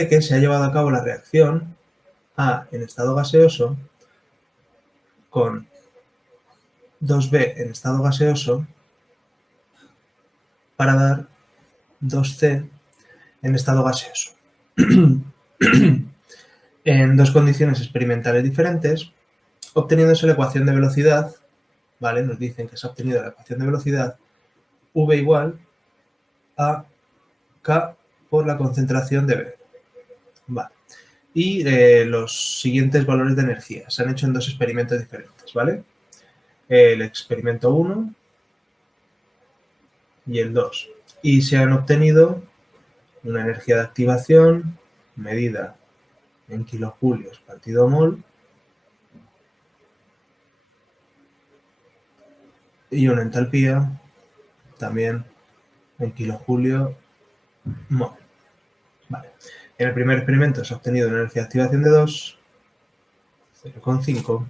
dice que se ha llevado a cabo la reacción A en estado gaseoso con 2B en estado gaseoso para dar 2C en estado gaseoso. En dos condiciones experimentales diferentes, obteniéndose la ecuación de velocidad, ¿vale? Nos dicen que se ha obtenido la ecuación de velocidad V igual a K por la concentración de B. Vale. Y los siguientes valores de energía se han hecho en dos experimentos diferentes, ¿vale? El experimento 1 y el 2. Y se han obtenido una energía de activación medida en kilojulios partido mol y una entalpía también en kilojulio mol. Vale. En el primer experimento se ha obtenido una energía de activación de 2, 0,5,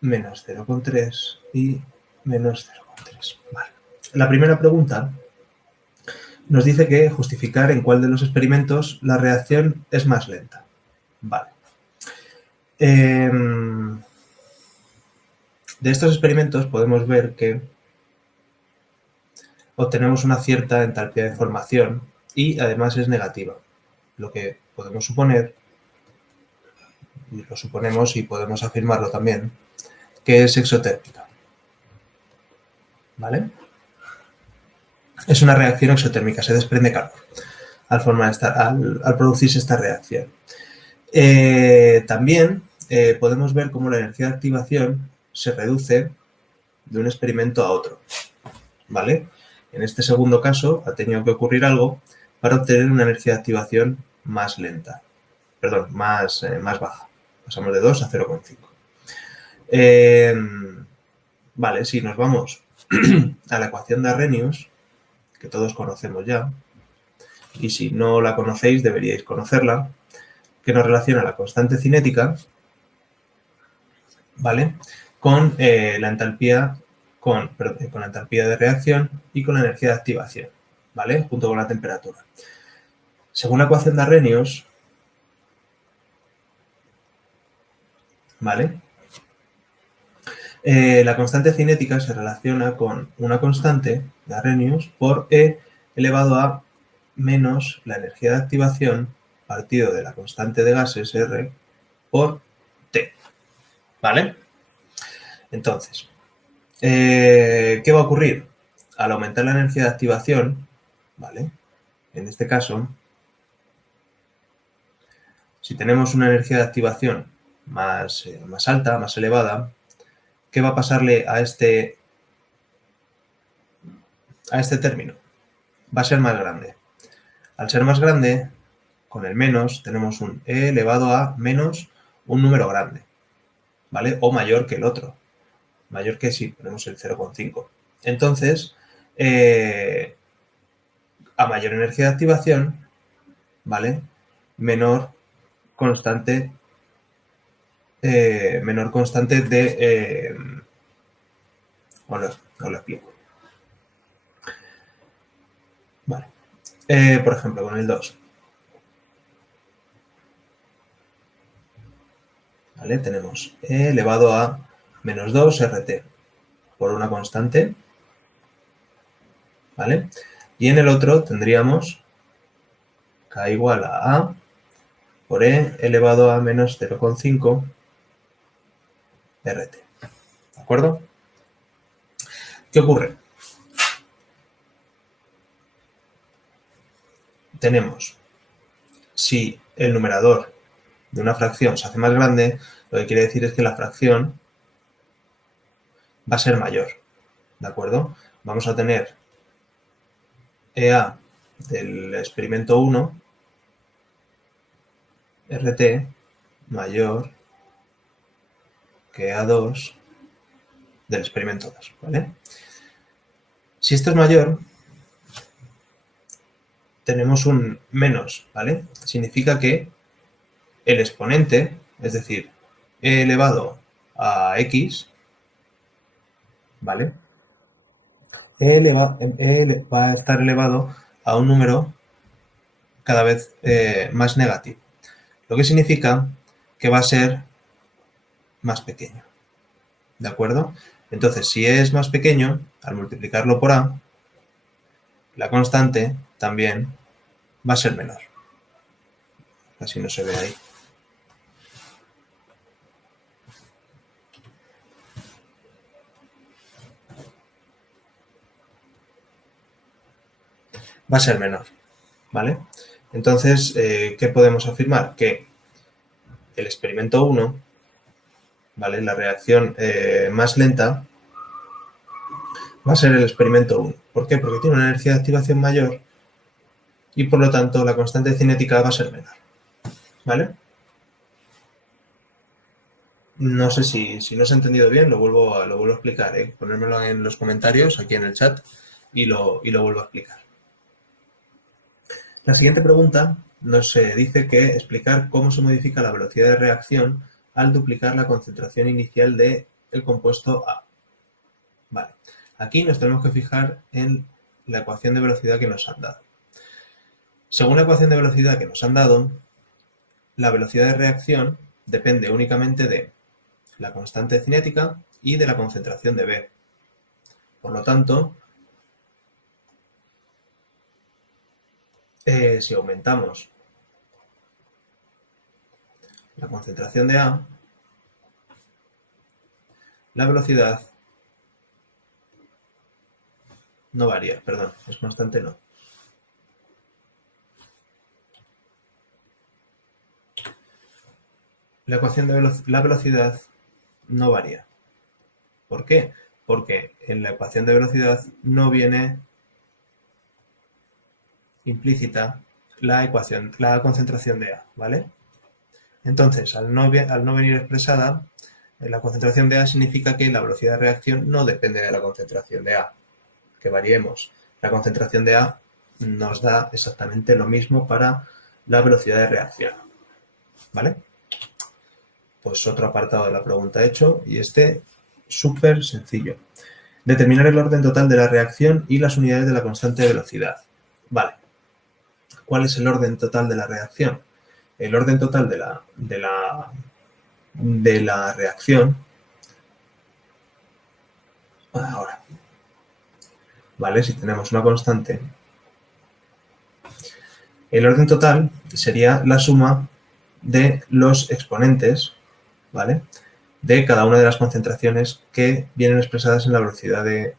menos 0,3 y menos 0,3. Vale. La primera pregunta nos dice que justificar en cuál de los experimentos la reacción es más lenta. Vale. De estos experimentos podemos ver que obtenemos una cierta entalpía de formación y además es negativa, lo que podemos suponer, y lo suponemos y podemos afirmarlo también, que es exotérmica. ¿Vale? Es una reacción exotérmica, se desprende calor al producirse esta reacción. También podemos ver cómo la energía de activación se reduce de un experimento a otro. ¿Vale? En este segundo caso ha tenido que ocurrir algo para obtener una energía de activación más lenta. Perdón, más baja. Pasamos de 2 a 0,5. Vale, si nos vamos a la ecuación de Arrhenius, que todos conocemos ya, y si no la conocéis deberíais conocerla, que nos relaciona la constante cinética, ¿vale? Con la entalpía con la entalpía de reacción y con la energía de activación, ¿vale? Junto con la temperatura. Según la ecuación de Arrhenius, ¿vale? La constante cinética se relaciona con una constante de Arrhenius por E elevado a menos la energía de activación partido de la constante de gases R por T, ¿vale? Entonces, ¿qué va a ocurrir? Al aumentar la energía de activación, ¿vale? En este caso, si tenemos una energía de activación más alta, más elevada, ¿qué va a pasarle a este término? Va a ser más grande. Al ser más grande, con el menos, tenemos un E elevado a menos un número grande, ¿vale? O mayor que el otro. Mayor que si ponemos el 0,5. Entonces, a mayor energía de activación, ¿vale? Menor constante de... os lo explico. Vale. Por ejemplo, con el 2. ¿Vale? Tenemos E elevado a menos 2 RT por una constante, ¿vale? Y en el otro tendríamos K igual a A por E elevado a menos 0,5 RT. ¿De acuerdo? ¿Qué ocurre? Tenemos, si el numerador de una fracción se hace más grande, lo que quiere decir es que la fracción va a ser mayor, ¿de acuerdo? Vamos a tener EA del experimento 1, RT, mayor que EA2 del experimento 2, ¿vale? Si esto es mayor, tenemos un menos, ¿vale? Significa que el exponente, es decir, E elevado a X, ¿vale? Va a estar elevado a un número cada vez más negativo, lo que significa que va a ser más pequeño. ¿De acuerdo? Entonces, si es más pequeño, al multiplicarlo por A, la constante también va a ser menor. Así no se ve ahí. Va a ser menor, ¿vale? Entonces, ¿qué podemos afirmar? Que el experimento 1, ¿vale? La reacción más lenta va a ser el experimento 1. ¿Por qué? Porque tiene una energía de activación mayor y por lo tanto la constante cinética va a ser menor, ¿vale? No sé si no se ha entendido bien, lo vuelvo a explicar, ¿eh? Ponérmelo en los comentarios, aquí en el chat, y lo vuelvo a explicar. La siguiente pregunta nos dice que explicar cómo se modifica la velocidad de reacción al duplicar la concentración inicial del compuesto A. Vale. Aquí nos tenemos que fijar en la ecuación de velocidad que nos han dado. Según la ecuación de velocidad que nos han dado, la velocidad de reacción depende únicamente de la constante cinética y de la concentración de B. Por lo tanto, si aumentamos la concentración de A, la velocidad no varía, perdón, es constante no. La ecuación de la velocidad no varía. ¿Por qué? Porque en la ecuación de velocidad no viene implícita la concentración de A, ¿vale? Entonces, al no venir expresada, la concentración de A significa que la velocidad de reacción no depende de la concentración de A. Que variemos la concentración de A nos da exactamente lo mismo para la velocidad de reacción, ¿vale? Pues otro apartado de la pregunta hecho, y súper sencillo. Determinar el orden total de la reacción y las unidades de la constante de velocidad. Vale. ¿Cuál es el orden total de la reacción? El orden total de la reacción. Ahora. Vale, si tenemos una constante. El orden total sería la suma de los exponentes, ¿vale? De cada una de las concentraciones que vienen expresadas en la velocidad de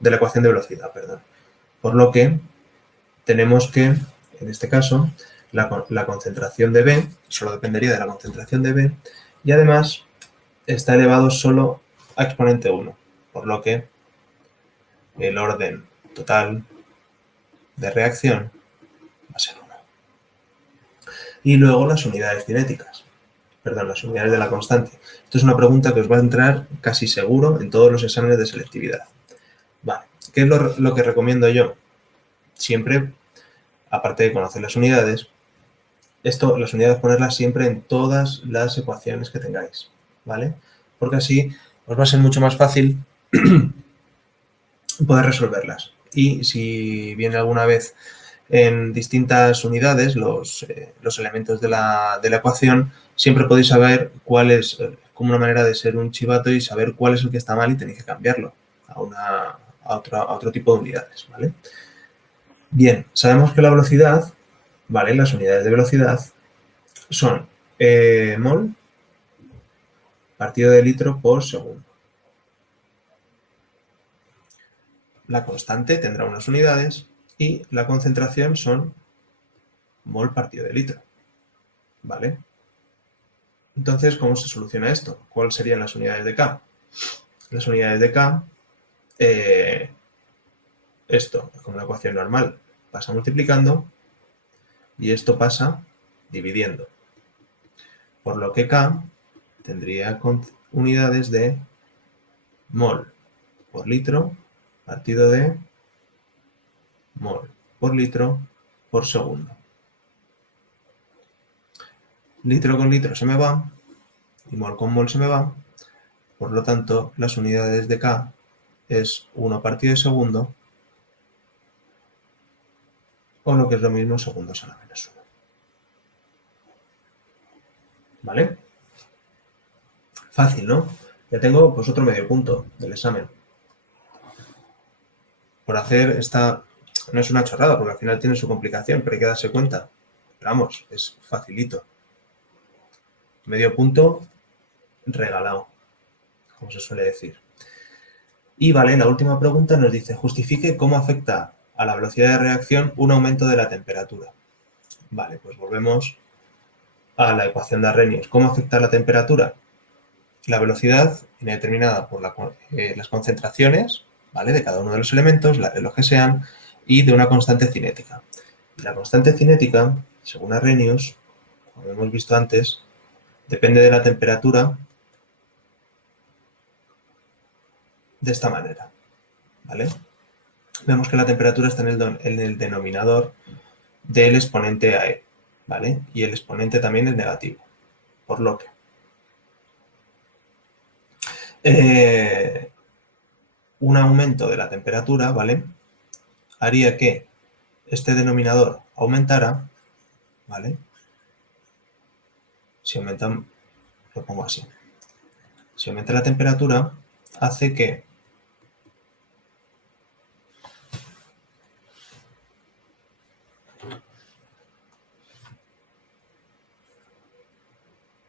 la ecuación de velocidad, perdón. Por lo que tenemos que, en este caso, la concentración de B solo dependería de la concentración de B y además está elevado solo a exponente 1, por lo que el orden total de reacción va a ser 1. Y luego las unidades cinéticas, perdón, las unidades de la constante. Esto es una pregunta que os va a entrar casi seguro en todos los exámenes de selectividad. Vale, ¿qué es lo que recomiendo yo? Siempre, aparte de conocer las unidades, las unidades ponerlas siempre en todas las ecuaciones que tengáis, ¿vale? Porque así os va a ser mucho más fácil poder resolverlas. Y si viene alguna vez en distintas unidades los elementos de la ecuación, siempre podéis saber cuál es, como una manera de ser un chivato y saber cuál es el que está mal y tenéis que cambiarlo a otro tipo de unidades, ¿vale? Bien, sabemos que la velocidad, ¿vale? Las unidades de velocidad son mol partido de litro por segundo. La constante tendrá unas unidades y la concentración son mol partido de litro, ¿vale? Entonces, ¿cómo se soluciona esto? ¿Cuáles serían las unidades de K? Las unidades de K, esto es como una ecuación normal, pasa multiplicando y esto pasa dividiendo. Por lo que K tendría unidades de mol por litro partido de mol por litro por segundo. Litro con litro se me va y mol con mol se me va. Por lo tanto, las unidades de K es 1 partido de segundo o lo que es lo mismo, segundos a la menos 1. ¿Vale? Fácil, ¿no? Ya tengo pues otro medio punto del examen. Por hacer esta... No es una chorrada, porque al final tiene su complicación, pero hay que darse cuenta. Pero vamos, es facilito. Medio punto regalado, como se suele decir. Y vale, la última pregunta nos dice, justifique cómo afecta a la velocidad de reacción un aumento de la temperatura. Vale, pues volvemos a la ecuación de Arrhenius. ¿Cómo afecta la temperatura? La velocidad viene determinada por las concentraciones, ¿vale?, de cada uno de los elementos, de los que sean, y de una constante cinética. Y la constante cinética, según Arrhenius, como hemos visto antes, depende de la temperatura de esta manera, ¿vale? Vemos que la temperatura está en el denominador del exponente a e, ¿vale? Y el exponente también es negativo, por lo que un aumento de la temperatura, ¿vale?, haría que este denominador aumentara, ¿vale? Si aumenta, lo pongo así. Si aumenta la temperatura, hace que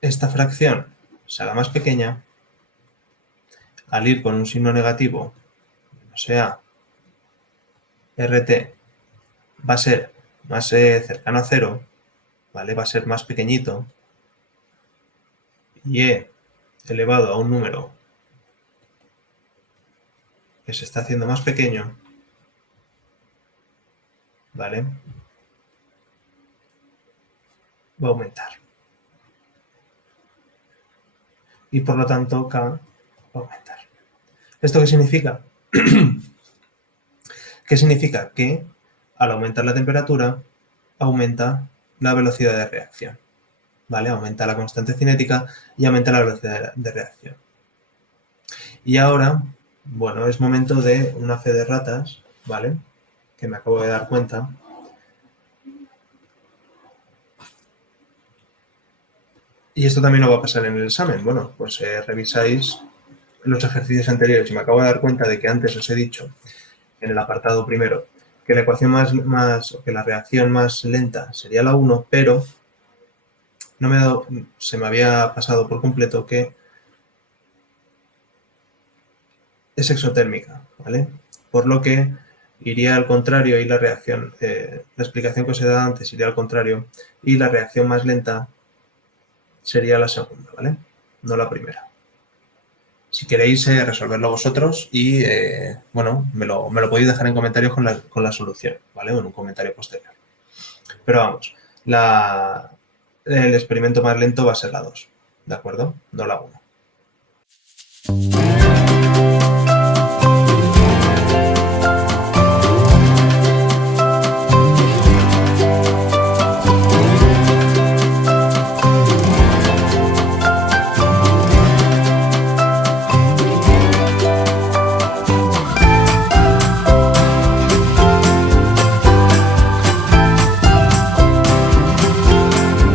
esta fracción se haga más pequeña. Al ir con un signo negativo, o sea, RT va a ser más cercano a 0, ¿vale? Va a ser más pequeñito. Y E elevado a un número que se está haciendo más pequeño, ¿vale?, va a aumentar. Y por lo tanto K va a aumentar. ¿Esto qué significa? ¿Qué significa? Que al aumentar la temperatura, aumenta la velocidad de reacción, ¿vale? Aumenta la constante cinética y aumenta la velocidad de reacción. Y ahora, bueno, es momento de una fe de ratas, ¿vale?, que me acabo de dar cuenta. Y esto también lo va a pasar en el examen. Bueno, pues revisáis los ejercicios anteriores y me acabo de dar cuenta de que antes os he dicho, en el apartado primero, que la ecuación que la reacción más lenta sería la 1, pero se me había pasado por completo que es exotérmica, ¿vale? Por lo que iría al contrario y la reacción, la explicación que os he dado antes iría al contrario y la reacción más lenta sería la segunda, ¿vale? No la primera. Si queréis resolverlo vosotros y, bueno, me lo podéis dejar en comentarios con la solución, ¿vale? O en un comentario posterior. Pero vamos, el experimento más lento va a ser la 2, ¿de acuerdo? No la 1.